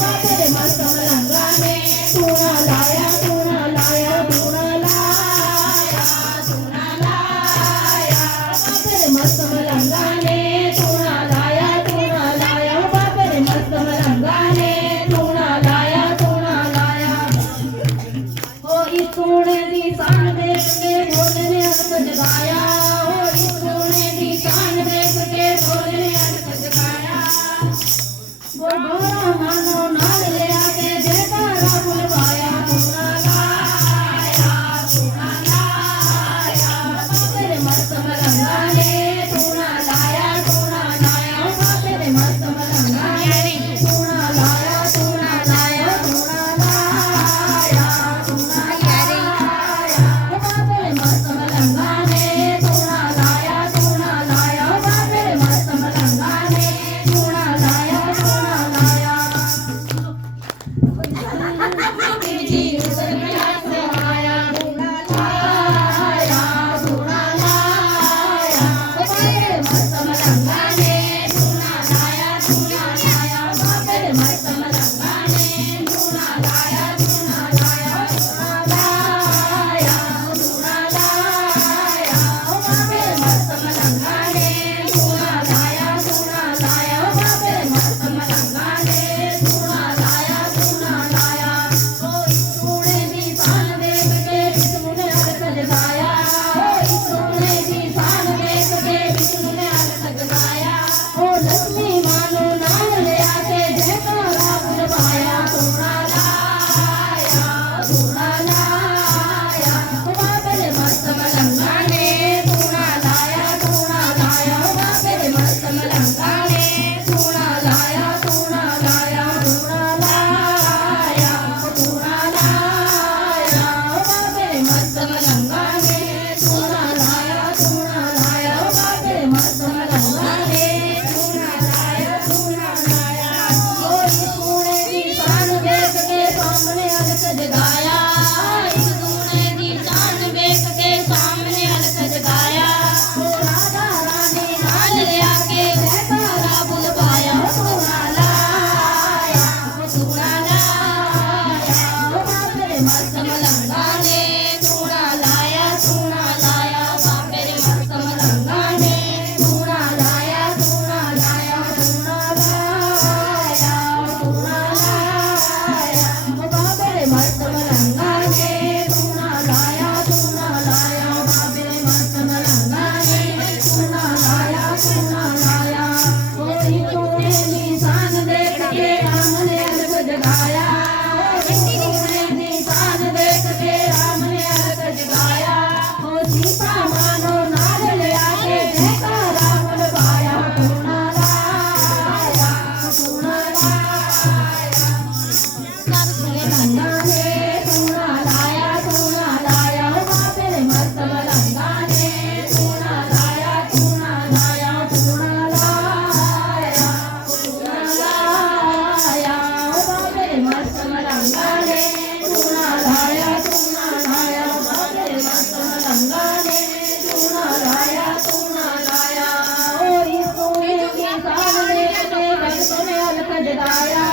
बापरे मस्त मलंगाने तुणा लाया तुणा लाया तुणा लाया तुणा लाया बापरे मस्त मलंगाने तुणा लाया बापरे मस्त मलंगाने तुणा लाया हो इस सोने दी शान देख के भोले ने अर्थ जगाया हो इस सोने दी शान देख के भोले ने अर्थ जगाया वो गोरा मानो नाल ले आके जयकारा बुलवाया तुणा लाया बापरे मस्त मलंगाने तुणा लाया बापरे मस्त मलंगाने तुणा लाया तुणा लाया बापरे मस्त मलंगाने तुणा लाया बापरे मस्त मलंगाने तुणा लाया जी सरकला सहाया तुणा लाया बापरे मस्त मलंगाने तुणा लाया बापरे मस्त मलंगाने तुणा लाया बापरे मस्त मलंगाने तुणा लाया बापरे मस्त मलंगाने तुणा लाया हो इस सोने दी शान देख के विष्णु ने अर्थ जगाया हो इस सोने दी शान देख के विष्णु ने अर्थ जगाया हो लक्ष्मी मानो नाम ले आके जयकारा बुलवाया तुणा लाया बापरे मस्त मलंगाने तुणा लाया बापरे मस्त मलंगाने तुणा लाया बापरे मस्त मलंगाने तुणा लाया बापरे मस्त मलंगाने तुणा लाया हो इस सोने दी शान देख के सामने अलख जगाया इस सोने दी शान देख के सामने अलख जगाया हो राधा रानी नाल ले आके जयकारा बुलवाया तुणा लाया बापरे मस्त मलंगाने तुणा लाया बापरे मस्त मलंगाने तुणा लाया बापरे मस्त मलंगाने तुणा लाया बापरे मस्त मलंगाने तुणा लाया हो इस सोने दी शान देख के राम ने अर्थ जगाया इस सोने दी शान देख के राम ने अर्थ जगाया हो सीता मानो नाल ले आके जयकारा बुलवाया तुणा लाया मलंगाने तुणा लाया बापरे मस्त मलंगाने तुणा लाया बापरे मस्त मलंगाने तुणा लाया बापरे मस्त मलंगाने तुणा लाया हो इस सोने दी शान देख के भक्तों ने अलख जगाया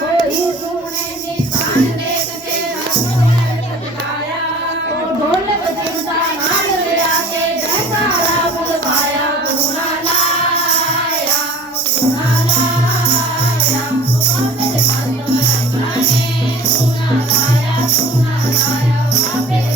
हो इस सोने दी शान देख के भक्तों ने अलख जगाया हो ढोलक चिंता नाल ले आके जयकारा बुलवाया तुणा लाया बापरे मस्त मलंगाने तुणा लाया बापरे